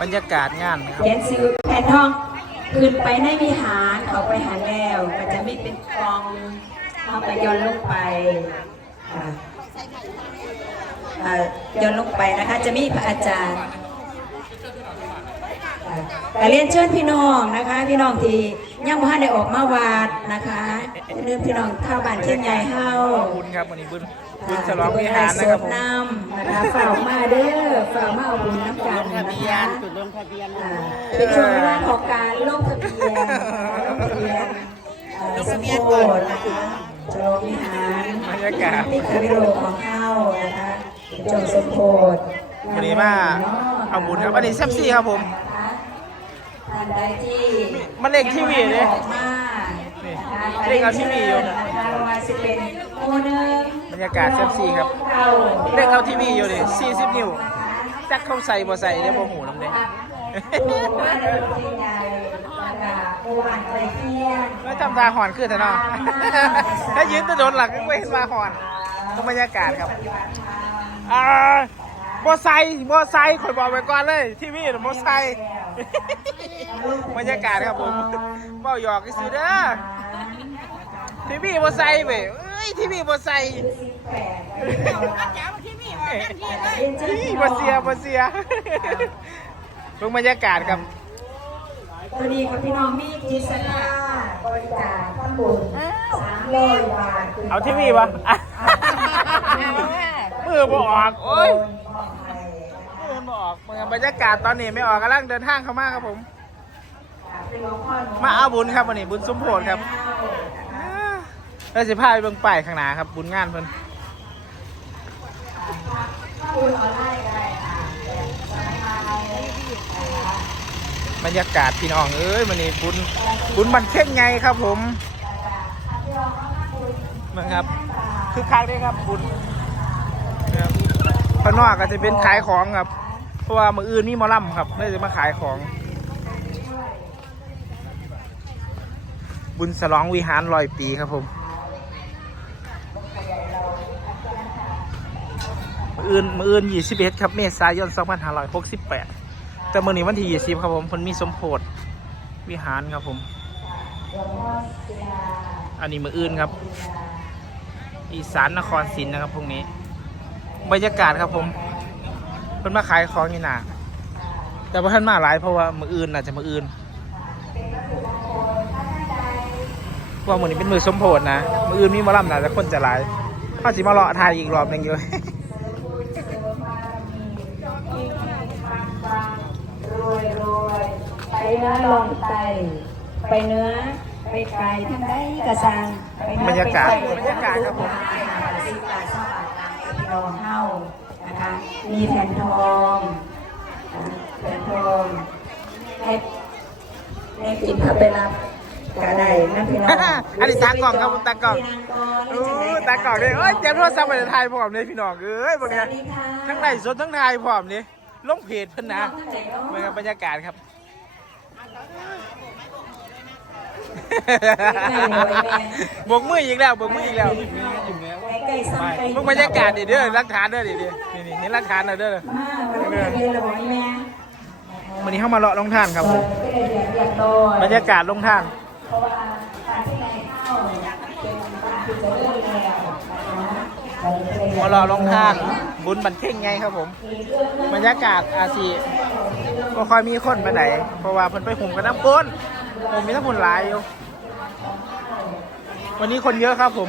บรรยากาศงานนะครับ เขียนซื้อแผ่นทองขึ้นไปในวิหารเขาไปหาแล้วก็จะไม่เป็นกองเอาไปย้อนลงไปอ่าอ่าย้อนลงไปนะคะ จะมีพระอาจารย์อ่าก็เรียนเชิญพี่น้องนะคะ พี่น้องที่ ยังบ่ทันได้ออกมาวาดนะคะเรื่องพี่น้องเข้าวบ้านเที่ยงใหญ่เฮาขอบคุณครับวันนี้บุญบุญฉลองวิหารนะครับผมน้ำนะคะฝากมาเด้อฝากมาเอาบุญน้ำกันนะคะจุดลงทะเบียนอ่าเป็นช่วงเวลาของการลงทะเบียนลงทะเบียนเอ่อสมโภชนะคะจโรวิหารบรรยากาศติคาริโรของเข้านะคะเป็นจงสมโภชวันนี้มาเอาบุญครับวันนี้แซ่บซี่ครับผม ท่านใดที่มันเลขทีวีเลยออกมานี่นะคะเลขเอาทีวีอยู่นะคะว่าสิเป็นโมเนอร์บรรยากาศแซ่บซี่ครับเข้าเลขเอาทีวีอยู่ดิ40นิ้วจักเข้าใส่บ่ใส่เดี๋ยวบ่หูนำเด้ดูว่าเดินที่ใหญ่นะคะผู้อ่านใจเที่ยงไม่จำตาหอนขึ้นแต่เนาะถ้ายืนแตะโดนหลักก็ไม่เห็นมาหอนต้องบรรยากาศครับอ่าบอไซค์บอไซค์ข่อยบอกไปก่อนเลย ทีวีน่ะบอไซค์ บรรยากาศครับผมเบ้าหยอกกันซื้อเด้อทีวีบอไซค์เว้ยเอ้ยทีวีบอไซค์บอเสียบอเสียลงบรรยากาศครับตอนนี้กับพี่น้องมีจิตศรัทธาบริจาคทำบุญสามร้อยบาทเอาทีวีปะอะมือบออกโอ้ยมื อบอกเมืองบรรยากาศตอนนี้ไม่ออกกำลังเดินทางเข้ามาครับผม มาเอาบุญครับวันนี้บุญสมโพธครับเราจะพาไปเบิ่งป้ายข้างหน้าครับบุญงานเพิ่นบรรยากาศพี่น้องเอ้ยวันนี้บุญบุญบันเท่งไงครับผมมึงครับคือคักเด้ครับบุญนะครับข้างนอกก็จะเป็นขายของครับ เพราะว่ามืออื่นมีหมอลำครับเลยจะมาขายของ บุญสลองวิหารลอยปีครับผมมืออื่นมืออื่น21ครับเมษายน2568แปดแต่มื่อนี้วันที่ยี่สิบครับผมคนมีสมโพธวิหารครับผม อันนี้มืออื่นครับ อีสานนครศรีนะครับพวกนี้ บรรยากาศครับผม พิ่นมาขายของนี่นาแต่ว่าท่านมาหลายเพราะว่ามืออื่นอาจจะมืออื่นว่ามือนี้เป็นมือสมโพธนะ มืออื่นมีหมาล่ำนะแต่คนจะหลายข้าสิมาเลาะทายอีกรอบหนึ่งอยู่รวยรวยไปเนื้อลงไตไปเนื้อไปไกลทั้งได้กระซังไปเนื้อบรรยากาศไปไบรรยากาศครับผมสิบบาทสองบาทตามที่เราเฮา นะคะมีแผ่นทองอ่าแผ่นทองให้ให้กินเข้าไปรับกะได้นะพี่น้องอันนี้ตากล่องครับตากล่องพี่นางก่อนโอ้ตากล่องเลยเอ้ยเจ็บโทรศัพท์ไปไทยพร้อมเลยพี่น้องเอ้ยสเบิ่งวันะสดีค่ะทั้งไลฟ์สดทั้งไทยพร้อมนี่ลงเพจเพิ่นนะเบิ่งครับบรรยากาศครับบกมืออีกแล้วบกมืออีกแล้ว ใกล้ๆซ้ำไปมึงบรรยากาศดิเด้อรักฐานเด้อดิเด้อนี่นี่นี่รักฐานเด้อเด้อมาวันนี้เรียนระบอกแม่วันนี้เข้ามาเลาะลงท่านครับผมบรรยากาศลงท่านเพราะว่าการที่ในข้าเป็นการที่จะเริ่มแล้วมาเลาะลงท่าน บุญบันเท่งไงครับผม บรรยากาศอาซีก็ค่อยมีคนไปไหนเพราะว่าเพิ่นไปหุ่มกันน้ำก้นผมมีทั้งคนหลายอยู่ วันนี้คนเยอะครับผม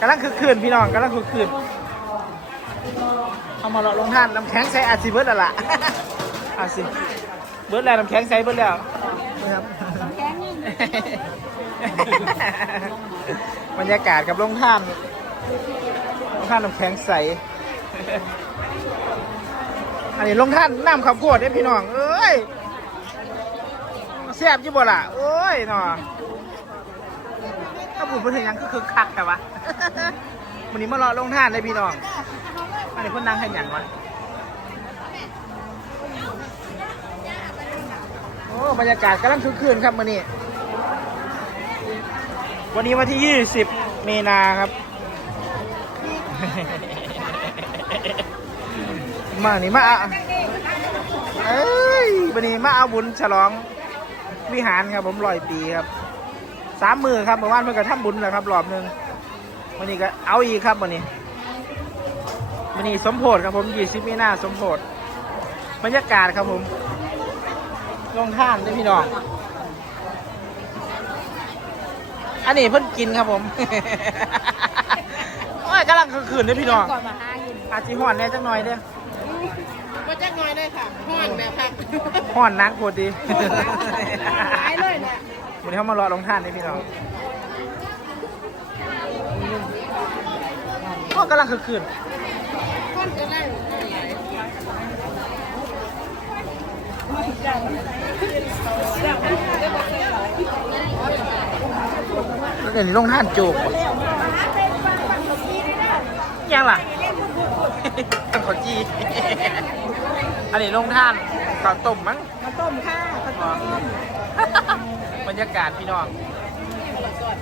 กำลังคึกคืนพี่น้องกำลังคึกคืนเอามาเลาะลงท่านน้ำแข็งใส่อาซิเบิร์ดล้วล่ะอาซิเบิร์ดแล้วน้ำแข็งใส่เบิร์ดแล้วนะครับบรรยากาศกับลงท่านลงท่านน้ำแข็งใสอันนี้ลงท่านน้ำข้าวโพดเนี่ยพี่น้องเอ้ยแซ่บยี่บ่ล่ะโอ้ยหนอถ้าบุญมาถึงยังก็คือคักแต่วะ วันนี้มารอลงท่านเลยพี่น้องอันนี้เพิ่นนั่งให้หยังวะโอ้บรรยากาศกำลังคึกคืนครับวันนี้ วันนี้วันที่ 20มีนาครับ มานี่มาเอาเอ้ยวันนี้มาเอาบุญฉลองวิหารครับผมร้อยปีครับสามมือครับเมื่อวานเพิ่งกระทำบุญแล้วครับรอบหนึ่ง วันนี้ก็เอาอีกครับวันนี้วันนี้สมโพธครับผมยี่สิบมีนาสมโพธบรรยากาศครับผมลงท่านด้วยพี่น้อง อันนี้เพิ่นกินครับผมโอ้ยกำลังคืนด้วยพี่น้องก่อนมาหากินอาจิห่อนแหน่จักหน่อยเด้อมาจักหน่อยเลยค่ะห้อนแบบพักห่อนนักโคตรดีหลายเลยเนี่ยวันนี้เขามารอลงท่านนี่พี่น้อง ก็กำลังคือคืนห้อนจะได้หลายแล้วเดี๋ยวนี้ลงท่านจูบยังล่ะต้นขอจี อันนี้ลงท่านข้าวต้มมั้งข้าวต้มค่ะข้าวต้มบรรยากาศพี่น้อง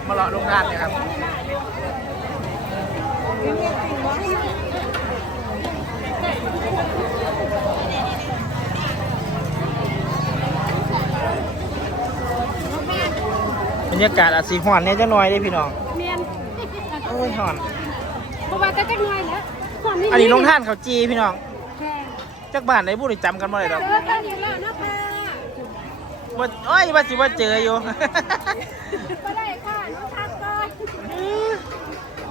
มารอลงท่านเลยครับ บรรยากาศอาจสีห่อนเนี่ยจะน้อยได้พี่น้องเมียนโอ้ยห่อนเพราะว่าจะจักหน่อยนะห้อนอันนี้ลงท่านเขาจีพี่น้องแพงจักบ้านไหนบุรีจำกันบ่ได้ดอกเจอกันอยู่แล้วนะค่ะว่าโอ้ยว่าสิว่าเจออยู่ก็ได้ค่ะน้องทักก่อน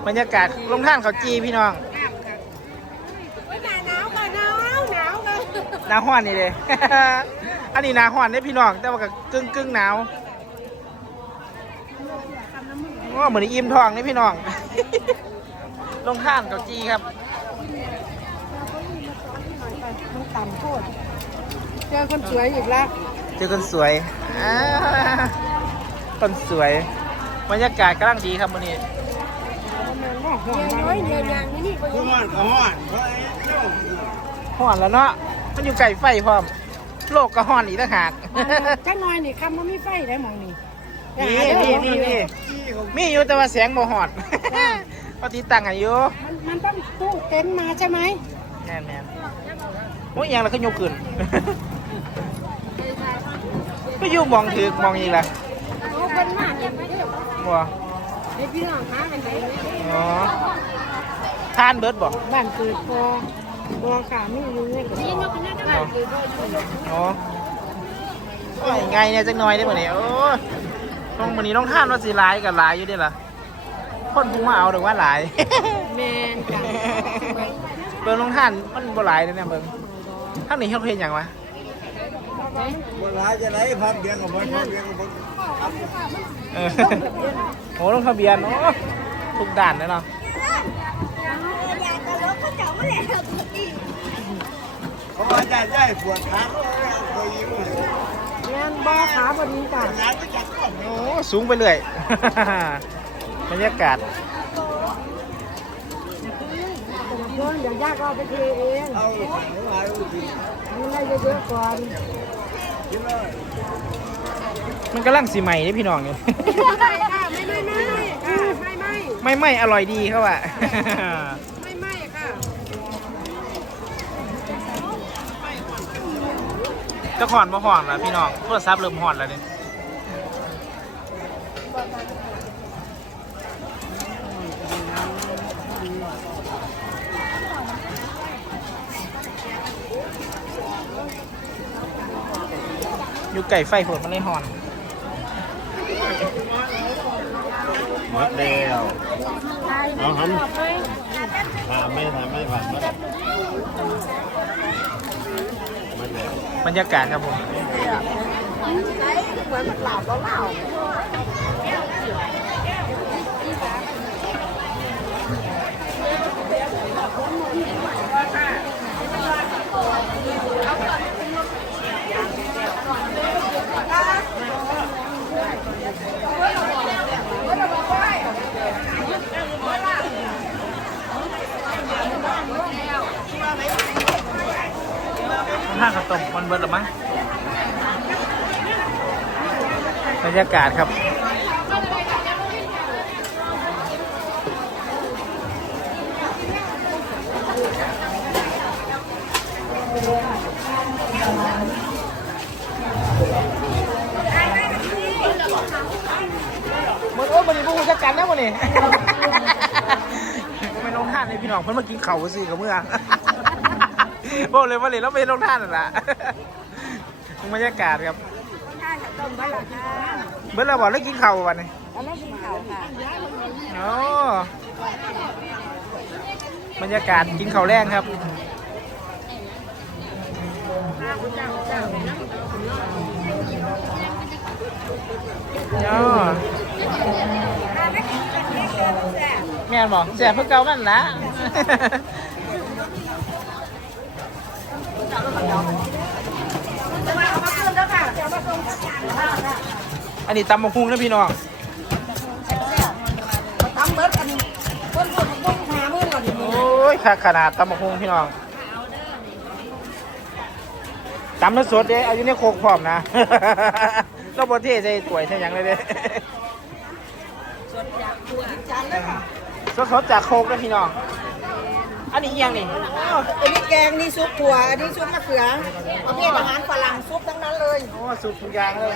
บรรยากาศลงท่านเขาจีพี่น้องหนาหนาวค่ะหนาวหนาวเลยหนาห้อนนี่เลย อันนี้หนาห้อนได้พี่น้อง แต่ว่าก็กึ่งกึ่งหนาวว่าเหมือนอิ่มท้องนี่พี่น้อง ลงท่านเขาจีครับมันต่ำโคตรเจอคนสวยอีกแล้วเจอคนสวยอ่าคนสวย บรรยากาศกำลังดีครับวันนี้ น้อยเดียวอย่างนี้นี่ก็ยังห้อนแล้วเนาะมันอยู่ไก่ไฟพร้อม โลกก็ห้อนอีกต่างหากจักหน่อยนี่คำว่ามีไฟได้มองนี่มีมีมีมีมีอยู่แต่ว่าแสงบ่หอดปฏิดตั้งอายุมันมันต้องตู้เต็นท์มาใช่ไหมแม่นแม่นโอ้ยอิหยังแล้วก็ยกขึ้นก็อยู่มองถือมองอีกละโอ้เป็นมากอย่างไรเดี๋ยวบ่ ให้พี่น้องหากันไหนอ๋อทานเบิดบ่บ้านเกิดพอบัวขาไม่รู้เนี่ยก็ยังยกกันได้บ้านเกิดพออยู่อ๋อโอ้ยไงเนี่ยจังน้อยได้บ่เนี่ยโอ้ยต้องมื้อนี้ต้องทานว่าสิหลายกับหลายอยู่เด้ล่ะคนผู้มาเอาหรือว่าหลายแมนจ้ะเบิ่งลงท่านมันบ่หลายเลยเนี่ยเบิ่งทางนี้เขาเฮ็ดหยังวะ คนร้ายจะไหนพักเดียงกับมันพักเดียงกับมันเออโอ้ลงทะเบียนโอ้ทุกด่านเลยเนาะเขามาได้ได้ปวดขาเคยยิ้มเลยแมนบ่ขาพอดีจ้ะงานก็จัดก่อนโอ้สูงไปเรื่อยบรรยากาศเพื่อนอย่างยากก็เอาไปเทเองเอาหางหลายลูกทีมันได้เยอะๆก่อนกินเลย มันกำลังสีใหม่นี่พี่น้องเนี่ยไม่ค่ะไม่ไม่ไม่ค่ะไม่ไม่ไม่ไม่อร่อยดีเขาอะไม่ไม่ค่ะจะห่อนมาห่อนแล้วพี่น้องโทรศัพท์เริ่มห่อนแล้วเนี่ย อยู่ไก่ไฟโหดมันเลยห่อนหมดแล้วเอาหันทำไม่ทำไม่ผ่านหมดแล้วบรรยากาศครับผมบ ต้มมันเบิดหรือมั้งบรรยากาศครับมันโอ้ยมันนี่พวกกูจะกันนะมันนี่ไม่ลงท่านเลยพี่น้องเพิ่นมากินเข่าวสิกับเมื่อ บอกเลยว่าเลยแล้วไม่ลงท่านนั่นแหละบรรยากาศครับข้าวต้มบ้านหลังค่ะเมื่อเราบอกแล้วกินเข่าววันนี้แล้วไม่กินข้าวค่ะโอ้บรรยากาศกินข้าวแรงครับโอ้แม่นบอกแสบเพื่อเก่ามันละ อันนี้ตำมะพุงนะพี่น้องทำเบิร์ดอันต้นต้นต้นหามือก่อนโอ้ยขาขนาดตำมะพุงพี่น้องตำน้ำสดเด้เอาอยู่ในโคกพร้อมนะเราบนเทใส่ถ้วยใส่หยังเลยเด้จานเลยค่ะสดๆจากโคกนะพี่น้อง อันนี้อิหยังนี่อันนี้แกงนี่ซุปถั่ว อันนี้ซุปมะเขือประเภทอาหารฝรั่งซุปทั้งนั้นเลย โอ้สุกทุกอย่างเลย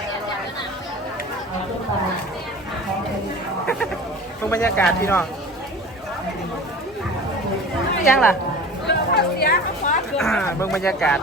ตรงบรรยากาศพี่น้องอิหยังล่ะเสียเขาขอเกินอ่าเบิ่งบรรยากาศ